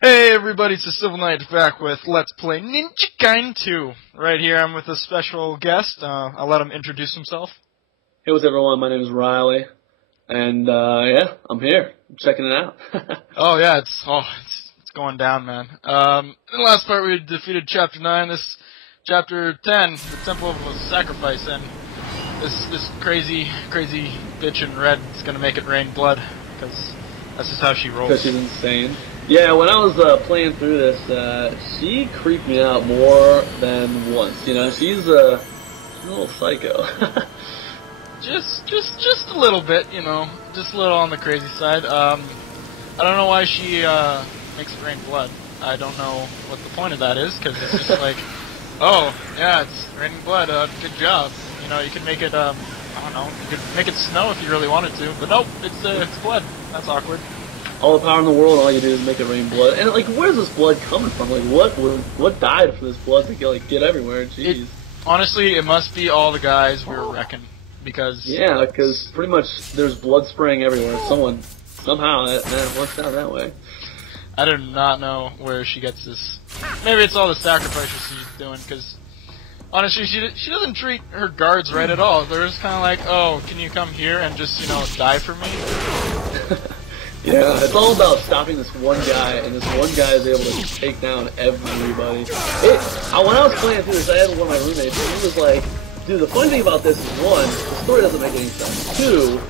Hey everybody, it's TheCivilKnight back with Let's Play Ninja Gaiden 2. Right here I'm with a special guest. I'll let him introduce himself. Hey, what's everyone? My name is Riley, and yeah, I'm here. I'm checking it out. Oh yeah, it's going down, man. In the last part we defeated Chapter 9. This Chapter 10, the Temple of Sacrifice, and this crazy bitch in red is gonna make it rain blood, because that's just how she rolls. Because she's insane. Yeah, when I was playing through this, she creeped me out more than once. You know, she's a little psycho. Just a little bit, you know, just a little on the crazy side. I don't know why she makes it rain blood. I don't know what the point of that is, because it's just like, oh yeah, it's raining blood. Good job. You know, you could make it. I don't know. You could make it snow if you really wanted to, but nope, it's blood. That's awkward. All the power in the world, all you do is make it rain blood. And like, where's this blood coming from? Like, what died for this blood to get everywhere? Jeez. Honestly, it must be all the guys we were wrecking. Because pretty much there's blood spraying everywhere. Somehow that works out that way. I do not know where she gets this. Maybe it's all the sacrifices she's doing. Because honestly, she doesn't treat her guards right at all. They're just kind of like, oh, can you come here and just die for me? Yeah, it's all about stopping this one guy, and this one guy is able to take down everybody. When I was playing through this, I had one of my roommates, and he was like, dude, the funny thing about this is, one, the story doesn't make any sense. Two,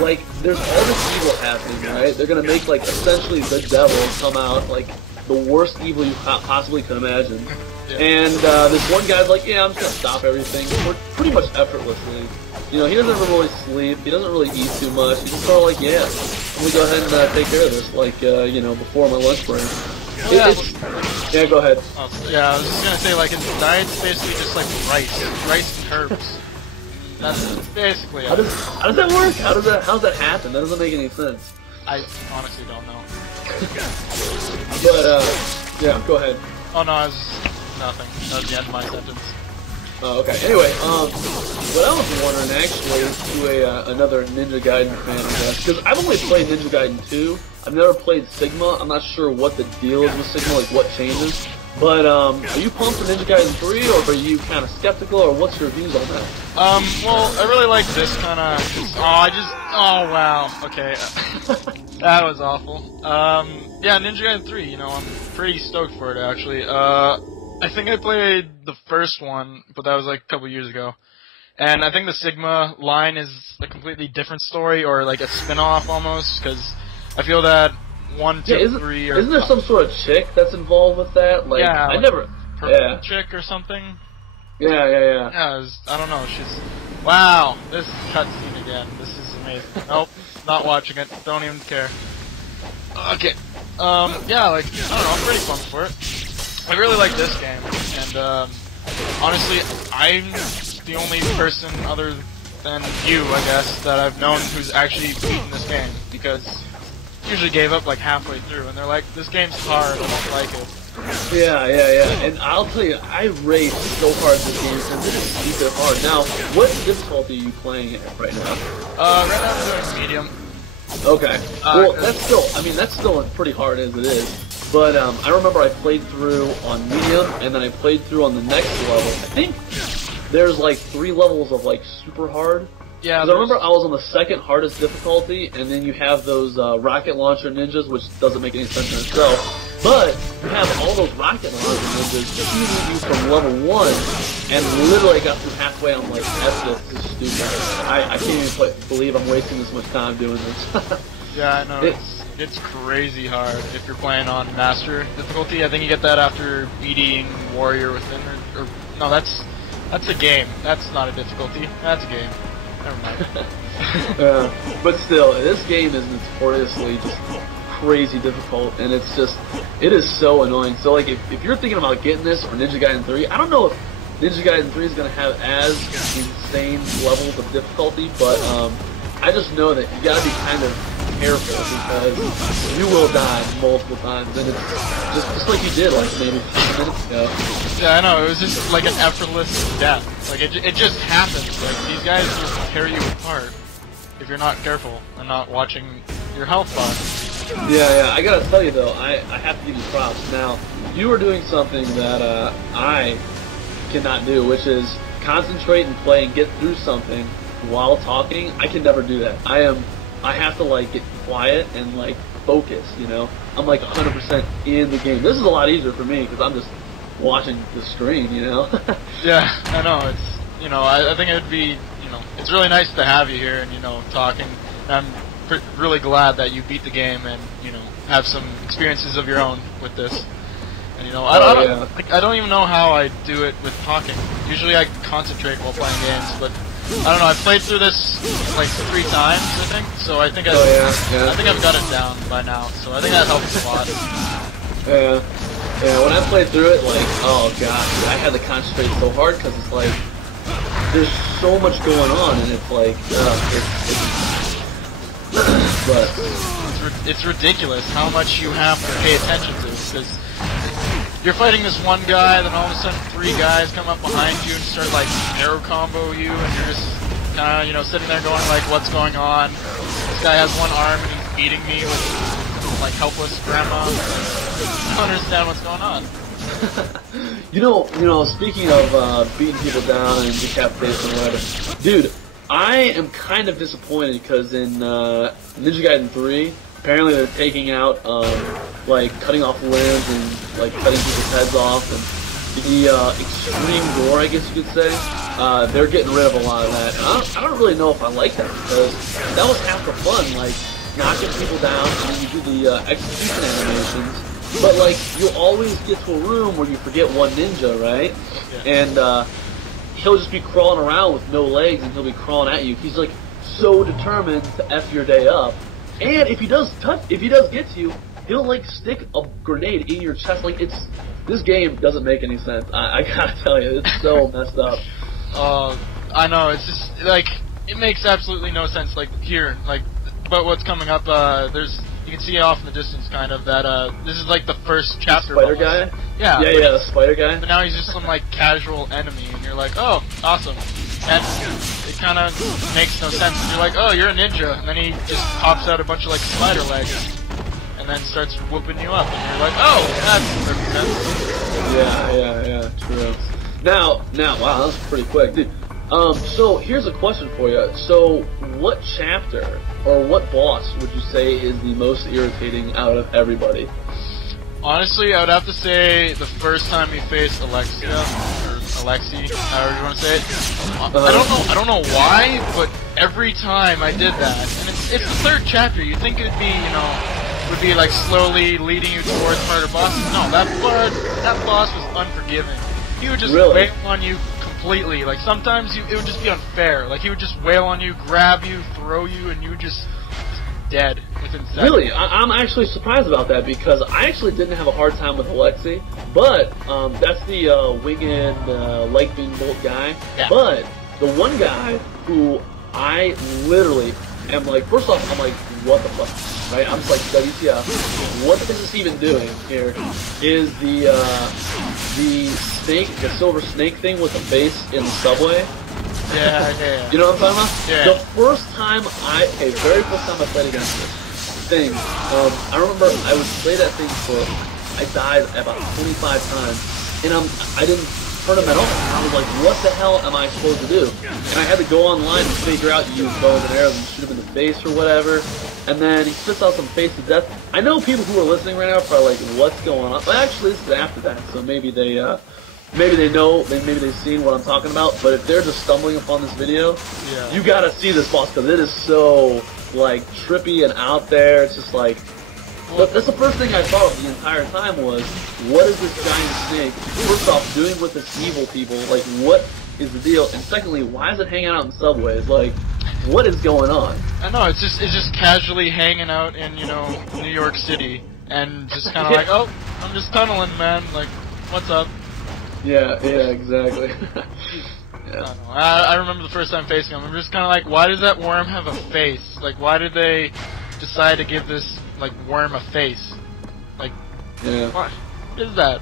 like, there's all this evil happening, right? They're gonna make, like, essentially the devil come out, like, the worst evil you possibly could imagine. Yeah. And this one guy's like, yeah, I'm just gonna stop everything, pretty much effortlessly. You know, he doesn't ever really sleep, he doesn't really eat too much, he's just sort of like, yeah, let me go ahead and take care of this, like, you know, before my lunch break. Yeah, go ahead. Yeah, I was just gonna say, like, his diet's basically just like rice and herbs. That's basically it. How does that work? How's that happen? That doesn't make any sense. I honestly don't know. But, yeah, go ahead. Oh no, nothing. That was the end of my sentence. Oh, okay. Anyway, what I was wondering actually is to another Ninja Gaiden fan, I guess, because I've only played Ninja Gaiden 2. I've never played Sigma. I'm not sure what the deal is with Sigma, like what changes. But are you pumped for Ninja Gaiden 3, or are you kind of skeptical, or what's your views on that? Well, I really like this kind of. Oh wow. Okay, that was awful. Yeah, Ninja Gaiden 3. You know, I'm pretty stoked for it actually. I think I played the first one, but that was like a couple years ago. And I think the Sigma line is a completely different story, or like a spin-off almost, because I feel that 1, 2, 3 are... Isn't there some sort of chick that's involved with that? Like, yeah, purple chick or something? Yeah. Yeah, I don't know, she's... Wow, this cutscene again. This is amazing. Nope, not watching it. Don't even care. Okay. Yeah, like, I don't know, I'm pretty pumped for it. I really like this game, and honestly, I'm the only person other than you, I guess, that I've known who's actually beaten this game, because I usually gave up like halfway through, and they're like, this game's hard, I don't like it. Yeah, and I'll tell you, I raced so hard this game, and this is stupid hard. Now, what difficulty are you playing at right now? Right now I'm doing medium. Okay, well, that's still pretty hard as it is. But I remember I played through on medium, and then I played through on the next level. I think there's like 3 levels of like super hard. Yeah. Because I remember I was on the second hardest difficulty, and then you have those rocket launcher ninjas, which doesn't make any sense in itself. But you have all those rocket launcher ninjas shooting you from level 1, and literally I got through halfway. I'm like, this is stupid. I can't even believe I'm wasting this much time doing this. Yeah, I know. It's crazy hard if you're playing on Master difficulty. I think you get that after beating Warrior Within, or no, that's a game. That's not a difficulty. That's a game. Never mind. But still, this game is notoriously just crazy difficult, and it is so annoying. So like, if you're thinking about getting this or Ninja Gaiden 3, I don't know if Ninja Gaiden 3 is going to have as insane levels of difficulty, but I just know that you gotta be kind of careful, because you will die multiple times, and it's just like you did like maybe 10 minutes ago. Yeah, I know, it was just like an effortless death. Like, it just happens. Like, these guys will tear you apart if you're not careful and not watching your health bar. Yeah. I gotta tell you though, I have to give you props. Now, you are doing something that I cannot do, which is concentrate and play and get through something while talking. I can never do that. I have to like get quiet and like focus. You know, I'm like 100% in the game. This is a lot easier for me because I'm just watching the screen. You know. Yeah, I know. It's I think it'd be it's really nice to have you here and talking. And I'm really glad that you beat the game and have some experiences of your own with this. And I don't even know how I do it with talking. Usually I concentrate while playing games, but I don't know. I've played through this like 3 times, I think. So I think I think I've got it down by now. So I think that helps a lot. Yeah. When I played through it, like, oh gosh, I had to concentrate so hard because it's like there's so much going on, and it's like it's ridiculous how much you have to pay attention to because you're fighting this one guy, then all of a sudden 3 guys come up behind you and start like arrow combo you, and you're just kind of sitting there going like, what's going on? This guy has 1 arm and he's beating me with like helpless grandma. I don't understand what's going on. Speaking of beating people down and decapitation and whatever, dude, I am kind of disappointed because in Ninja Gaiden 3, apparently they're taking out, like, cutting off limbs and, like, cutting people's heads off, and the extreme gore, I guess you could say, they're getting rid of a lot of that. And I don't really know if I like that, because that was half the fun, like, knocking people down, and then you do the execution animations, but, like, you'll always get to a room where you forget one ninja, right? Yeah. And, he'll just be crawling around with no legs, and he'll be crawling at you. He's, like, so determined to F your day up. And if he does get to you, he'll like stick a grenade in your chest. Like this game doesn't make any sense. I gotta tell you, it's so messed up. I know. It's just like it makes absolutely no sense. Like here, like, but what's coming up? You can see off in the distance, kind of that. This is like the first chapter. Spider guy. Yeah. Yeah, the spider guy. But now he's just some like casual enemy, and you're like, oh, awesome. And it kind of makes no sense. You're like, oh, you're a ninja, and then he just pops out a bunch of like spider legs, and then starts whooping you up, and you're like, oh, that's perfect sense. Yeah, true. Now, wow, that was pretty quick, dude. So here's a question for you. So, what chapter or what boss would you say is the most irritating out of everybody? Honestly, I would have to say the first time you face Alexia, or Alexi, however you want to say it. I don't know why, but every time I did that, and it's the 3rd chapter. You'd think it'd be, would be like slowly leading you towards harder bosses. No, that boss was unforgiving. He would just wail on you completely. Like sometimes it would just be unfair. Like he would just wail on you, grab you, throw you, and you would just dead within seconds. Really? I'm actually surprised about that because I actually didn't have a hard time with Alexi, but that's the winged leg beam bolt guy. Yeah. But the one guy who I literally am like, first off, I'm like, what the fuck? Right? I'm just like, WTF. What is this even doing here? Is the snake, the silver snake thing with the face in the subway? Yeah. You know what I'm talking about? Yeah. The very first time I played against this thing, I remember I would play that thing I died about 25 times, and I didn't turn him at all. I was like, what the hell am I supposed to do? And I had to go online and figure out you use bows and arrows and shoot him in the face or whatever, and then he spits out some face to death. I know people who are listening right now are probably like, what's going on? But actually, this is after that, so maybe they know, maybe they've seen what I'm talking about, but if they're just stumbling upon this video, you gotta see this boss, because it is so, like, trippy and out there. It's just like, but that's the first thing I thought of the entire time was, what is this giant snake, first off, doing with its evil people? Like, what is the deal? And secondly, why is it hanging out in subways? Like, what is going on? I know, it's just casually hanging out in, New York City, and just kind of like, oh, I'm just tunneling, man, like, what's up? Yeah, exactly. Yeah. I remember the first time facing him, I'm just kind of like, why does that worm have a face? Like, why did they decide to give this, like, worm a face? Like, what is that?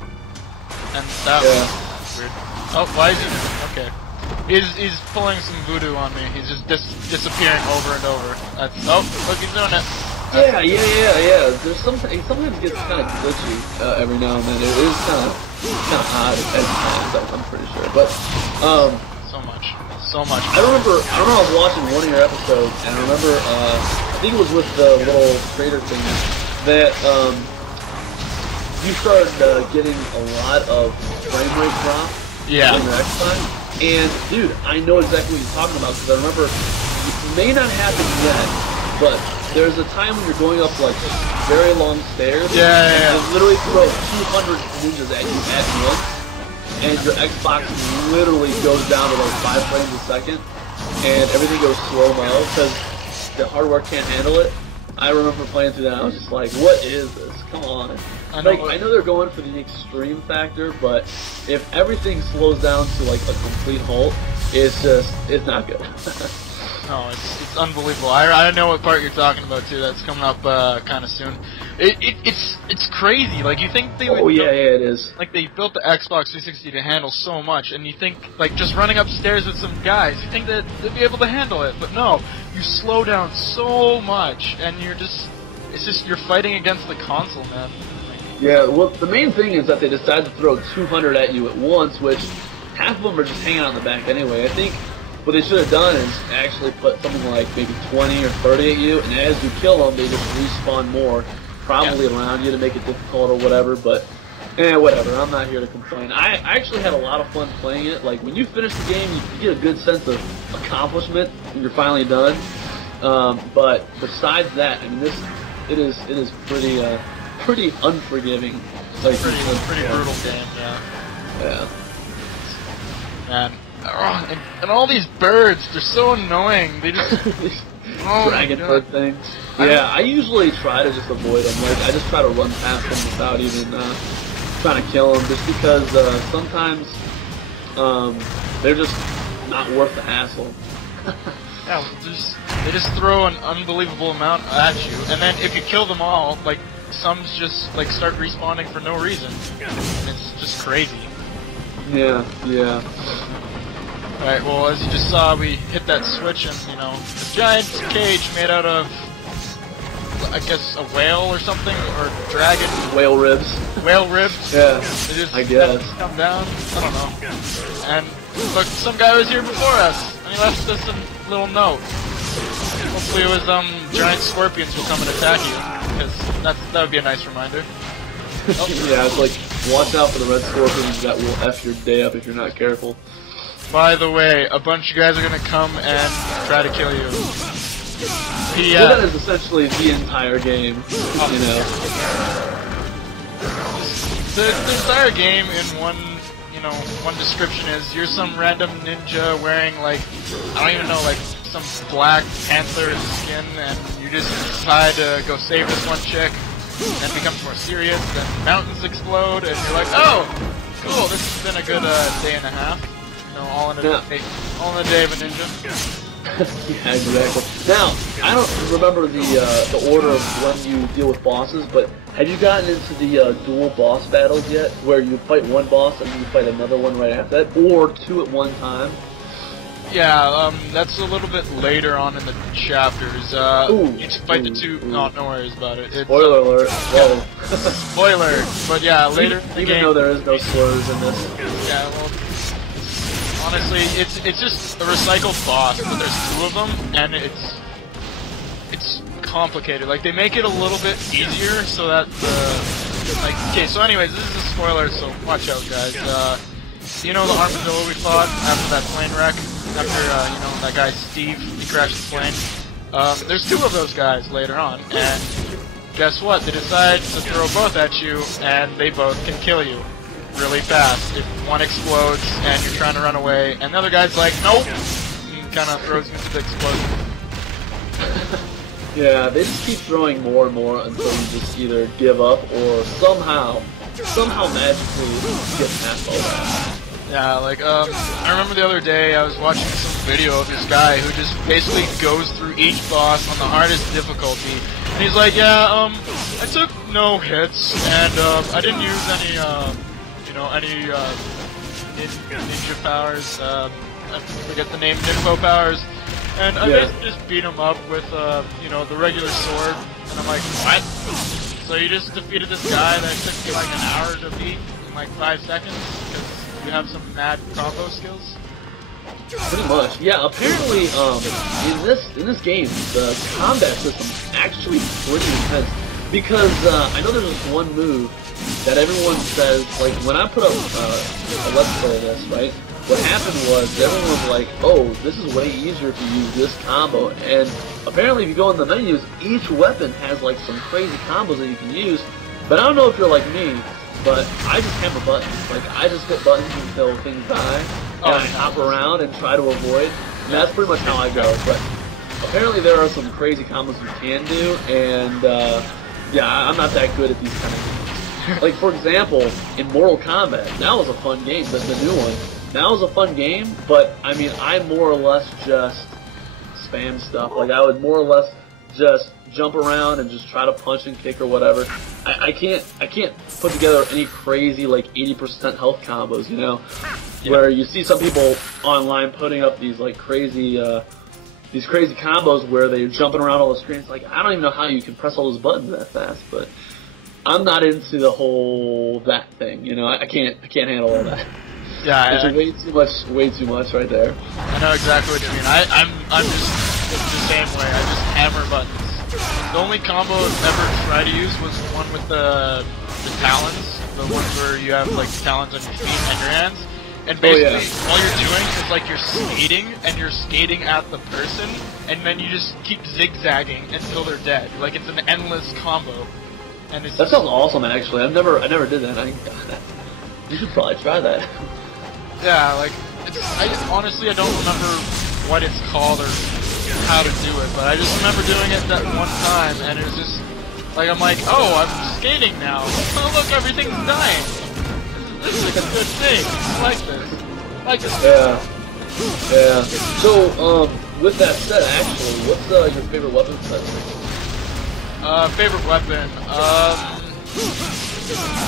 And that was weird. Oh, why is he... Okay. He's pulling some voodoo on me. He's just disappearing over and over. Oh, look, he's doing it. Yeah. There's it sometimes gets kind of glitchy every now and then. It is kind of odd at times, I'm pretty sure. But so much. I remember I was watching one of your episodes, and I remember I think it was with the little crater thing that you started getting a lot of frame rate drop in your Xbox. And dude, I know exactly what you're talking about because I remember it may not happen yet, but there's a time when you're going up like very long stairs. And you literally throw 200 ninjas at you at once, and your Xbox literally goes down to like 5 frames a second, and everything goes slow-mo because the hardware can't handle it. I remember playing through that, and I was just like, what is this? Come on. I know they're going for the extreme factor, but if everything slows down to like a complete halt, it's not good. No, it's unbelievable. I know what part you're talking about too. That's coming up kind of soon. It's crazy. Like you think they would? Oh yeah, it is. Like they built the Xbox 360 to handle so much, and you think like just running upstairs with some guys, you think that they'd be able to handle it, but no. You slow down so much, and you're fighting against the console, man. Yeah. Well, the main thing is that they decided to throw 200 at you at once, which half of them are just hanging out in the back anyway. I think what they should have done is actually put something like maybe 20 or 30 at you, and as you kill them, they just respawn more, probably around you to make it difficult or whatever, but whatever, I'm not here to complain. I actually had a lot of fun playing it. Like, when you finish the game, you get a good sense of accomplishment when you're finally done. But besides that, I mean, it is pretty unforgiving. Like, pretty brutal game, Yeah. Man. And all these birds, they're so annoying. They just dragon bird things. Yeah, I usually try to just avoid them. Like I just try to run past them without even trying to kill them, just because sometimes they're just not worth the hassle. Yeah, they just throw an unbelievable amount at you, and then if you kill them all, like some just like start respawning for no reason. And it's just crazy. Yeah. Alright, well, as you just saw, we hit that switch and, you know, a giant cage made out of, I guess, a whale or something, or dragon. Whale ribs. Whale ribs? Yeah, they just I guess. Come down, I don't know. And, look, some guy was here before us, and he left us a little note. Hopefully it was, giant scorpions will come and attack you, because that would be a nice reminder. Oh. Yeah, it's like, watch out for the red scorpions that will F your day up if you're not careful. By the way, a bunch of guys are gonna come and try to kill you. Well, that is essentially the entire game, you know. The entire game in one description is you're some random ninja wearing like, I don't even know, like some black panther skin, and you just decide to go save this one chick, and it becomes more serious, then mountains explode, and you're like, oh, cool, this has been a good day and a half. All in a day of a ninja. Yeah, exactly. Now, I don't remember the order of when you deal with bosses, but have you gotten into the dual boss battles yet, where you fight one boss and then you fight another one right after that, or two at one time? Yeah, that's a little bit later on in the chapters. You fight the two. No worries about it. Spoiler alert. Whoa. Spoiler. But yeah, later in the game. Even though there is no spoilers in this. Yeah, well. Honestly, it's just a recycled boss, but there's two of them, and it's complicated. Like, they make it a little bit easier so that okay, so anyways, this is a spoiler, so watch out, guys. You know the armadillo we fought after that plane wreck? After, you know, that guy Steve, he crashed the plane? There's two of those guys later on, and guess what? They decide to throw both at you, and they both can kill you really fast. If one explodes and you're trying to run away, and the other guy's like, nope, and kind of throws you into the explosion. Yeah, they just keep throwing more and more until you just either give up or somehow magically get past all that. Yeah, like, I remember the other day I was watching some video of this guy who just basically goes through each boss on the hardest difficulty, and he's like, yeah, I took no hits, and I didn't use any ninja powers, I forget the name, Nympho powers, and I basically just beat him up with, you know, the regular sword, And I'm like, what? So you just defeated this guy that took you like an hour to beat in like 5 seconds because you have some mad combo skills? Pretty much, yeah. Apparently, in this game, the combat system's actually pretty intense because I know there's this one move that everyone says, like when I put up a let's play of this, right? What happened was everyone was like, "Oh, this is way easier to use this combo," and apparently, if you go in the menus, each weapon has like some crazy combos that you can use. But I don't know if you're like me, but I just hammer buttons. Like I just hit buttons until things die. And I hop around and try to avoid. And that's pretty much how I go. But apparently there are some crazy combos you can do, and yeah, I'm not that good at these kind of games. Like for example, in Mortal Kombat, that was a fun game. The new one, that was a fun game. But I mean, I more or less just spam stuff. Like I would more or less just jump around and just try to punch and kick or whatever. I can't put together any crazy like 80% health combos, you know, where you see some people online putting up these like crazy combos where they're jumping around all the screens. Like I don't even know how you can press all those buttons that fast, but I'm not into the whole that thing, you know. I can't handle all that. Yeah, it's way too much right there. I know exactly what you mean. I'm just the same way. I just hammer buttons. The only combo I've ever tried to use was the one with the talons, the ones where you have like talons on your feet and your hands. And basically, all you're doing is like you're skating, and you're skating at the person, and then you just keep zigzagging until they're dead. Like it's an endless combo. And it's that sounds awesome, actually. I never did that. You should probably try that. Yeah, like honestly I don't remember what it's called or how to do it, but I just remember doing it that one time, and it was just like I'm like, oh, I'm skating now. Oh look, everything's dying. This is like a good thing. I like this. I like this. Yeah. So, with that said, actually, what's your favorite weapon set? Favorite weapon.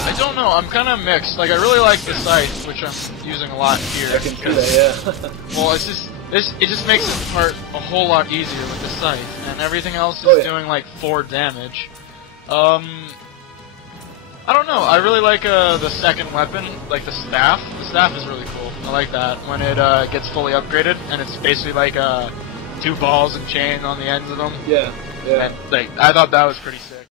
I don't know. I'm kind of mixed. Like I really like the scythe, which I'm using a lot here. I can see that, yeah. Well, it's just it just makes the part a whole lot easier with the scythe, and everything else is doing like 4 damage. I don't know. I really like the second weapon, like the staff. The staff is really cool. I like that when it gets fully upgraded, and it's basically like 2 balls and chain on the ends of them. Yeah. And, like I thought that was pretty sick.